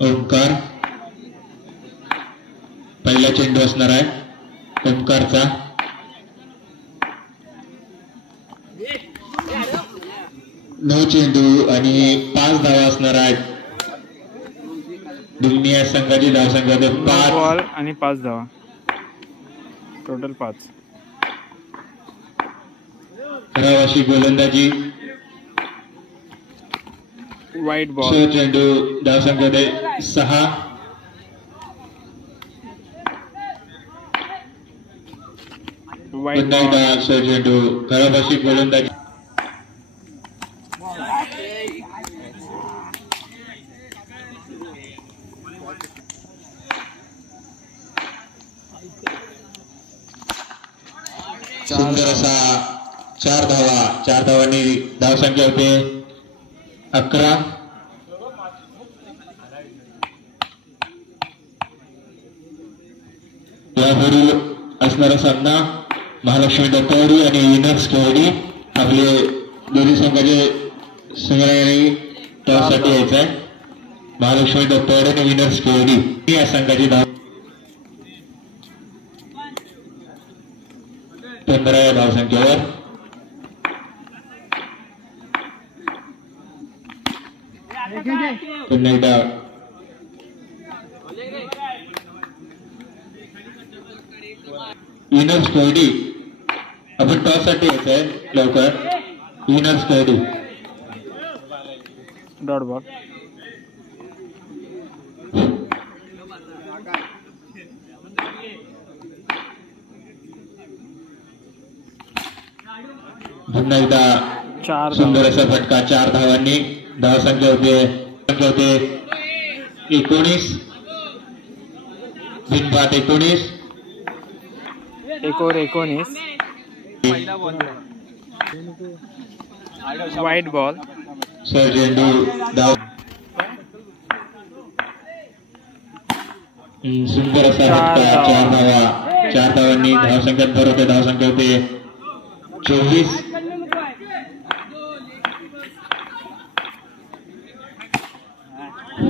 ओंकार पहिला चेंडू असणार आहे ओंकारचा. नऊ चेंडू आणि 5 धावा असणार आहेत. दोन्ही या संघाची धावसंख्या 5 बॉल आणि 5 धावा, टोटल 5. खराब अशी गोलंदाजी. वाईट बॉल. 6 चेंडू धावसंख्या 6. वाईट बॉल. 6 चेंडू खराब अशी गोलंदाजी. सुंदर असा 4 धावा. 4 धावांनी धावसंख्या होते 11. यापुढील असणारा सामना महालक्ष्मी दत्तवाडी आणि विनर्स केवडी. आपले दोन्ही संघाचे संघाने टॉससाठी यायचं आहे. महालक्ष्मी दत्तवाडी आणि विनर्स केवडी या संघाची धाव 15 या धावसंख्येवर. पुन्हा एकदा विनर्स केवडी. आपण टॉस साठी यायचं आहे लवकर. विनर्स केवडी डॉट बॉल. पुन्हा एकदा 4 सुंदर असा फटका. 4 धावांनी धावसंख्या होते 19. बिनबाद 19. एकोर 19. वाईट बॉल. 6 चेंडू धाव. सुंदर असा फटका. 4 धावा. 4 धावांनी धावसंख्या भर होते. धावसंख्या होते 24.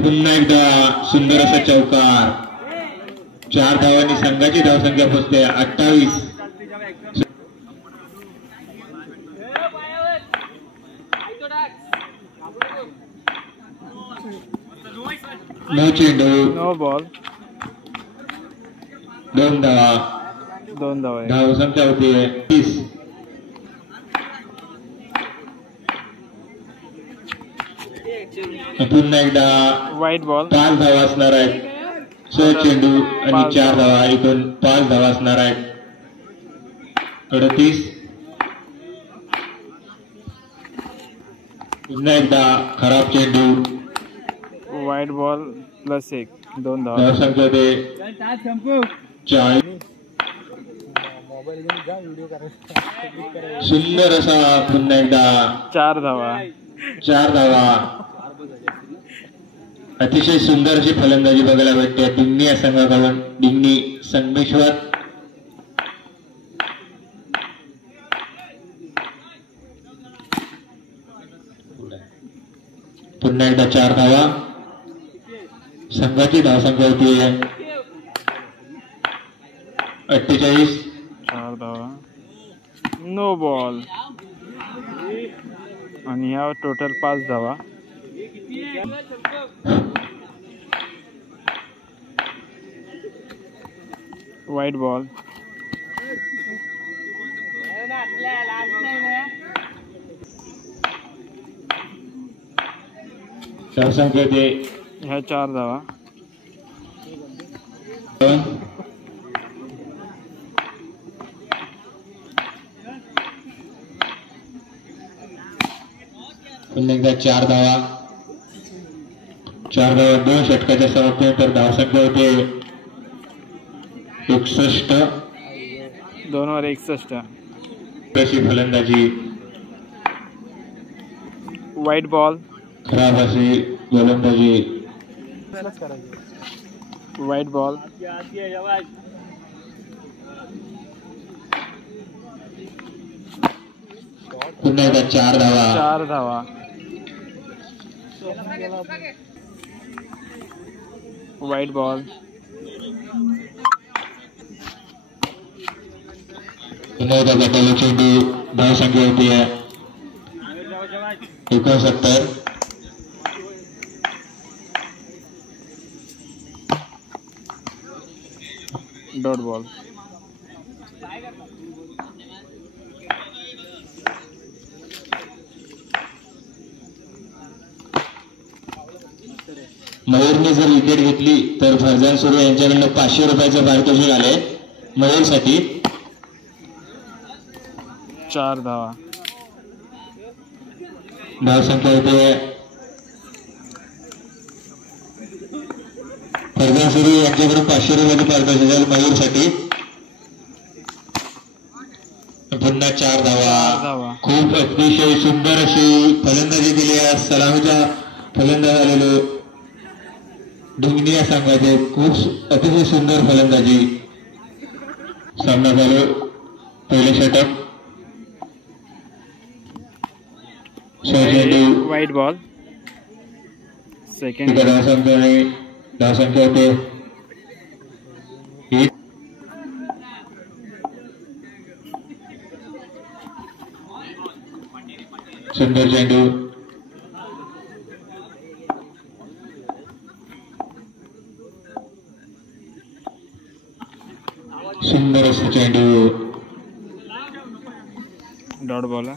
पुन्हा एकदा सुंदर असा चौकार. 4 धावांनी संघाची धावसंख्या पोहोचते 28. 9 चेंडू. No ball. 2 धावा. 2 धावा. धावसंख्या होते 30. पुन्हा एकदा वाईट बॉल. 5 धावा असणार आहेत. 6 चेंडू आणि 4 धावा. एकूण 5 धावा असणार आहेत. 38. पुन्हा एकदा खराब चेंडू. वाईट बॉल +1. 2 धावा. धावसंख्या होते 40. सुंदर असा पुन्हा एकदा 4 धावा. 4 धावा. अतिशय सुंदर अशी फलंदाजी बघायला भेटते दिंडी या संघाकडून. दिंडी संगमेश्वर. पुन्हा एकदा 4 धावा. संघाची धावसंख्या होती 48. 4 धावा. No ball. आणि ह्या टोटल 5 धावा. वाईट बॉल. धावसंख्या होते ह्या 4 धावा. पुन्हा एकदा 4 धावा. 4 धावा 2 षटकाच्या समाप्तीनंतर धावसंख्या होते 61. 2 वर 61. अशी फलंदाजी. वाईट बॉल. खराब अशी गोलंदाजी. वाईट बॉल. पुन्हा एकदा 4 धावा. 4 धावा. White ball. पुन्हा एकदा गटाला चेंडू. धाव संख्या होती है 69. Dot ball. मयूरने जर विकेट घेतली तर फरजान सुरू यांच्याकडनं 500 रुपयाचं पारितोषिक आले मयूरसाठी. 4 धावा. धाव संख्या होते फरजान सुरू यांच्याकडून 500 रुपयाचं पारितोषिक आलं मयूरसाठी. पुन्हा 4 धावा. खूप अतिशय सुंदर अशी फलंदाजी दिली आहे. सलामीचा फलंदाज आलेलो डुंगनिया संघाचे. खूप अतिशय सुंदर फलंदाजी. सामना झालो. पहिले षटक. White ball. सेकंड. धाव संख्या होते 1. सुंदर चेंडू. सुंदर असं चेंडू. डॉट बॉल है.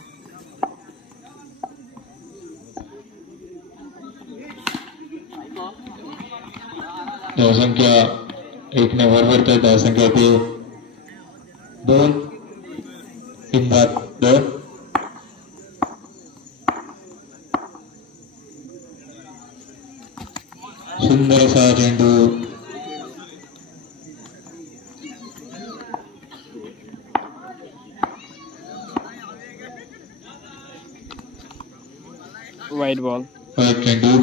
धाव संख्या 1 ने बरोबर तर धाव संख्या होती 2. 3 बाद 2. सुंदर असा चेंडू. White ball. वाइट चेंडू.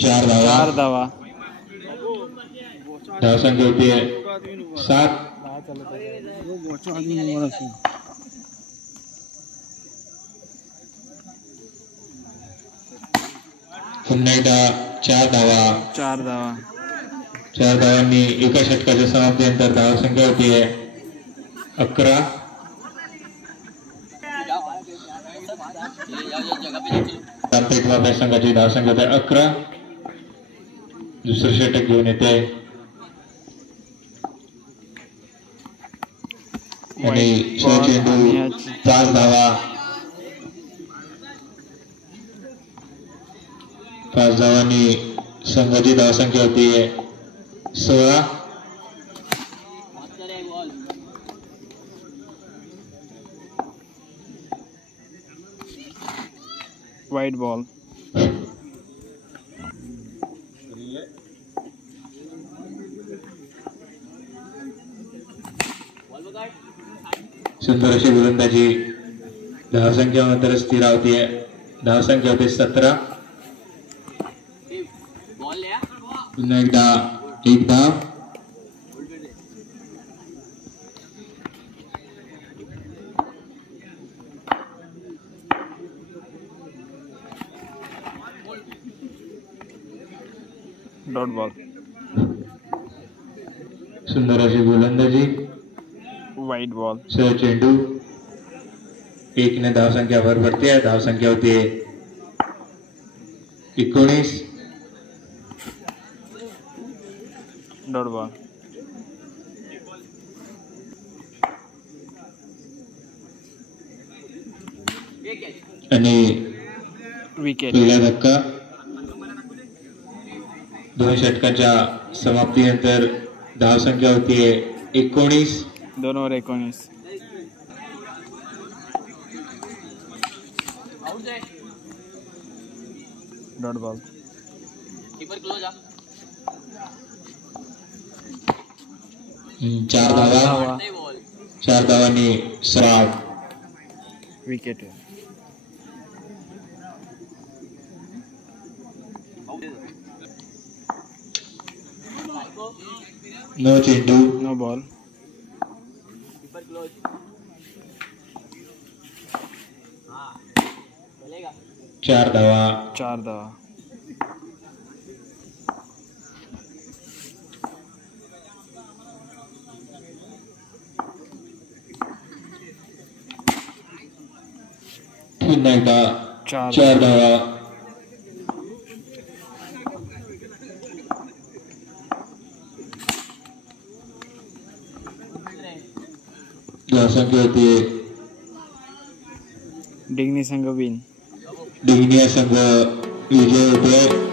चार धावा. धाव संख्या होती है 7. पुन्हा एकदा 4 धावा. 4 धावा. 4 धावांनी एका षटकाच्या समाप्तीनंतर धाव संख्या होती है 11. रामपेठ बाबा संघाची धाव संख्या होते 11. दुसरं षटक घेऊन येते आणि चेंडू 5 धावा. 5 धावांनी संघाची धाव संख्या होती है 16. White ball. सुंदर अशी गोलंदाजी. धाव संख्या मात्र स्थिर होती है. धाव संख्या होती 17. पुन्हा एकदा 1 धाव. Dot ball. सुंदर अशी गोलंदाजी. White ball. चेंडू 1 ने धाव संख्या भर पड़ती है. धाव संख्या होती है 19. Dot ball. आणि विकेट. पहिला धक्का. 2 षटकाच्या समाप्तीनंतर धाव संख्या होती है 19. 2 और 19. Dot ball. कीपर क्लोज आ. 4 धावा. 4 धावांनी 7. विकेट है. नो चेंडू. No ball. क्लोज हाँ चलेगा 4 धावा. 4 धावा. पुन्हा एकदा 4 4 धावा. धावसंख्या होती डिग्नी संघ विन. डिग्निया संघ विजय होतोय.